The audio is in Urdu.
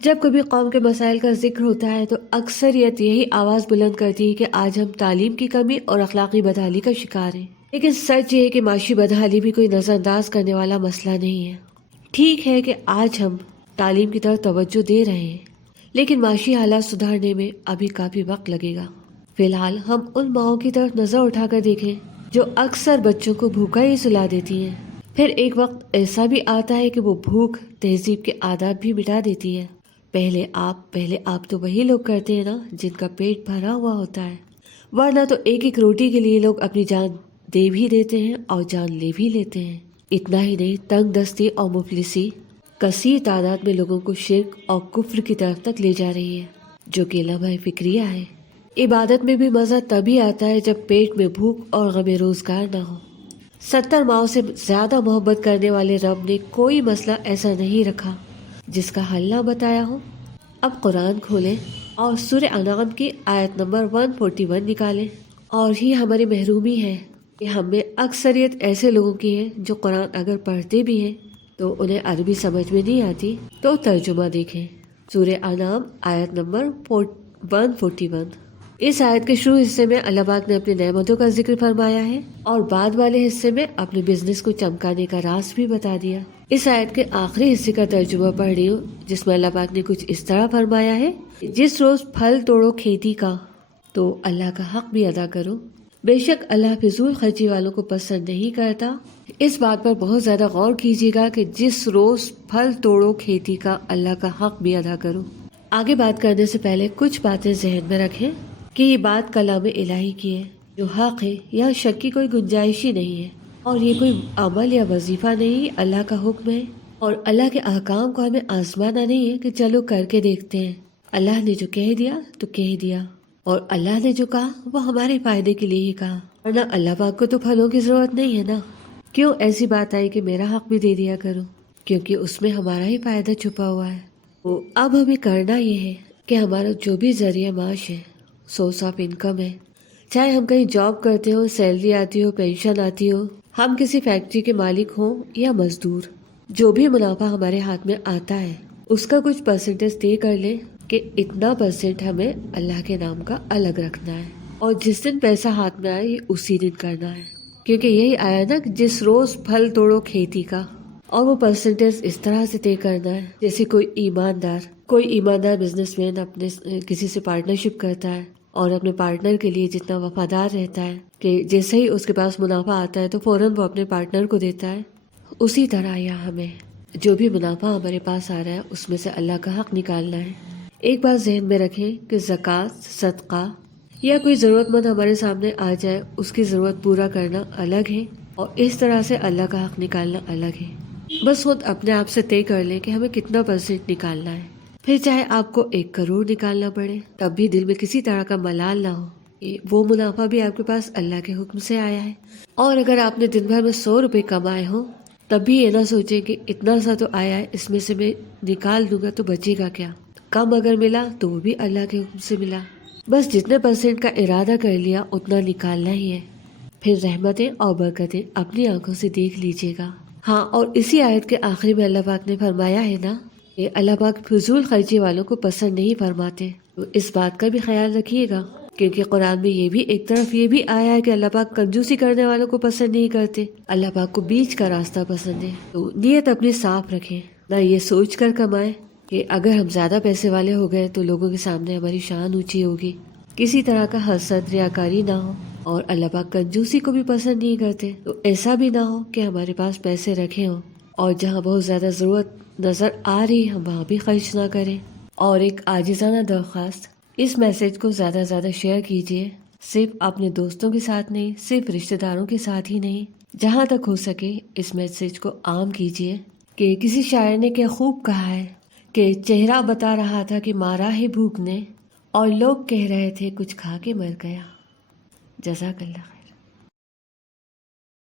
جب کبھی قوم کے مسائل کا ذکر ہوتا ہے تو اکثریت یہی آواز بلند کرتی ہے کہ آج ہم تعلیم کی کمی اور اخلاقی بدحالی کا شکار ہیں۔ لیکن سچ یہ ہے کہ معاشی بدحالی بھی کوئی نظر انداز کرنے والا مسئلہ نہیں ہے۔ ٹھیک ہے کہ آج ہم تعلیم کی طرف توجہ دے رہے ہیں، لیکن معاشی حالات سدھارنے میں ابھی کافی وقت لگے گا۔ فی الحال ہم ان ماؤں کی طرف نظر اٹھا کر دیکھیں جو اکثر بچوں کو بھوکا ہی سلا دیتی ہیں، پھر ایک وقت ایسا بھی آتا ہے کہ وہ بھوک تہذیب کے آداب بھی مٹا دیتی ہے۔ پہلے آپ تو وہی لوگ کرتے ہیں نا جن کا پیٹ بھرا ہوا ہوتا ہے، ورنہ تو ایک ایک روٹی کے لیے لوگ اپنی جان دے بھی دیتے ہیں اور جان لے بھی لیتے ہیں۔ اتنا ہی نہیں، تنگ دستی اور مفلسی کثیر تعداد میں لوگوں کو شرک اور کفر کی طرف تک لے جا رہی ہے، جو کہ لمحہ فکریہ ہے۔ عبادت میں بھی مزہ تبھی آتا ہے جب پیٹ میں بھوک اور غم روزگار نہ ہو۔ 70 ماؤں سے زیادہ محبت کرنے والے رب نے کوئی مسئلہ ایسا نہیں رکھا جس کا حل نہ بتایا ہو۔ اب قرآن کھولیں اور سورہ انعام کی آیت نمبر 141 نکالیں، اور ہی ہماری محرومی ہے کہ ہم میں اکثریت ایسے لوگوں کی ہے جو قرآن اگر پڑھتے بھی ہیں تو انہیں عربی سمجھ میں نہیں آتی، تو ترجمہ دیکھیں۔ سورہ انعام آیت نمبر 141۔ اس آیت کے شروع حصے میں اللہ پاک نے اپنی نعمتوں کا ذکر فرمایا ہے، اور بعد والے حصے میں اپنے بزنس کو چمکانے کا راز بھی بتا دیا۔ اس آیت کے آخری حصے کا ترجمہ پڑھ رہی ہوں، جس میں اللہ پاک نے کچھ اس طرح فرمایا ہے: جس روز پھل توڑو کھیتی کا تو اللہ کا حق بھی ادا کرو، بے شک اللہ فضول خرچی والوں کو پسند نہیں کرتا۔ اس بات پر بہت زیادہ غور کیجیے گا کہ جس روز پھل توڑو کھیتی کا اللہ کا حق بھی ادا کرو۔ آگے بات کرنے سے پہلے کچھ باتیں ذہن میں رکھیں کہ یہ بات کلام الہی کی ہے جو حق ہے، یہاں شک کی کوئی گنجائش ہی نہیں ہے، اور یہ کوئی عمل یا وظیفہ نہیں، اللہ کا حکم ہے، اور اللہ کے احکام کو ہمیں آزمانا نہیں ہے کہ چلو کر کے دیکھتے ہیں۔ اللہ نے جو کہہ دیا تو کہہ دیا، اور اللہ نے جو کہا وہ ہمارے فائدے کے لیے ہی کہا، ورنہ اللہ پاک کو تو پھلوں کی ضرورت نہیں ہے نا۔ کیوں ایسی بات آئی کہ میرا حق بھی دے دیا کرو؟ کیونکہ اس میں ہمارا ہی فائدہ چھپا ہوا ہے۔ تو اب ہمیں کرنا یہ ہے کہ ہمارا جو بھی ذریعہ معاش ہے، سورس آف انکم ہے، چاہے ہم کہیں جاب کرتے ہو، سیلری آتی ہو، پینشن آتی ہو، ہم کسی فیکٹری کے مالک ہوں یا مزدور، جو بھی منافع ہمارے ہاتھ میں آتا ہے اس کا کچھ پرسنٹیج طے کر لیں کہ اتنا پرسنٹ ہمیں اللہ کے نام کا الگ رکھنا ہے، اور جس دن پیسہ ہاتھ میں آئے یہ اسی دن کرنا ہے، کیونکہ یہی آیا نا کہ جس روز پھل توڑو کھیتی کا، اور وہ پرسنٹیج اس طرح سے طے کرنا ہے جیسے کوئی ایماندار بزنس مین اپنے کسی سے پارٹنرشپ کرتا ہے اور اپنے پارٹنر کے لیے جتنا وفادار رہتا ہے کہ جیسے ہی اس کے پاس منافع آتا ہے تو فوراً وہ اپنے پارٹنر کو دیتا ہے، اسی طرح یہاں ہمیں جو بھی منافع ہمارے پاس آ رہا ہے اس میں سے اللہ کا حق نکالنا ہے۔ ایک بات ذہن میں رکھیں کہ زکوٰۃ، صدقہ یا کوئی ضرورت مند ہمارے سامنے آ جائے اس کی ضرورت پورا کرنا الگ ہے، اور اس طرح سے اللہ کا حق نکالنا الگ ہے۔ بس خود اپنے آپ سے طے کر لیں کہ ہمیں کتنا پرسنٹ نکالنا ہے، پھر چاہے آپ کو 1 کروڑ نکالنا پڑے تب بھی دل میں کسی طرح کا ملال نہ ہو، وہ منافع بھی آپ کے پاس اللہ کے حکم سے آیا ہے۔ اور اگر آپ نے دن بھر میں 100 روپے کمائے ہوں تب بھی یہ نہ سوچیں کہ اتنا سا تو آیا ہے، اس میں سے میں نکال دوں گا تو بچے گا کیا، کم اگر ملا تو وہ بھی اللہ کے حکم سے ملا، بس جتنے پرسنٹ کا ارادہ کر لیا اتنا نکالنا ہی ہے، پھر رحمتیں اور برکتیں اپنی آنکھوں سے دیکھ لیجیے گا۔ ہاں، اور اسی آیت کے آخری میں اللہ پاک نے فرمایا ہے نا کہ اللہ پاک فضول خرچی والوں کو پسند نہیں فرماتے، تو اس بات کا بھی خیال رکھیے گا، کیونکہ قرآن میں یہ بھی ایک طرف یہ بھی آیا ہے کہ اللہ پاک کنجوسی کرنے والوں کو پسند نہیں کرتے، اللہ پاک کو بیچ کا راستہ پسند ہے۔ تو نیت اپنی صاف رکھیں، نہ یہ سوچ کر کمائیں کہ اگر ہم زیادہ پیسے والے ہو گئے تو لوگوں کے سامنے ہماری شان اونچی ہوگی، کسی طرح کا حسد، ریاکاری نہ ہو، اور اللہ پاک کنجوسی کو بھی پسند نہیں کرتے، تو ایسا بھی نہ ہو کہ ہمارے پاس پیسے رکھے ہوں اور جہاں بہت زیادہ ضرورت نظر آ رہی ہم وہاں بھی خرچ نہ کریں۔ اور ایک عاجزانہ درخواست، اس میسج کو زیادہ سے زیادہ شیئر کیجیے، صرف اپنے دوستوں کے ساتھ نہیں، صرف رشتہ داروں کے ساتھ ہی نہیں، جہاں تک ہو سکے اس میسج کو عام کیجیے۔ کہ کسی شاعر نے کیا خوب کہا ہے کہ چہرہ بتا رہا تھا کہ مارا ہے بھوک نے، اور لوگ کہہ رہے تھے کچھ کھا کے مر گیا۔ جزاک اللہ خیر۔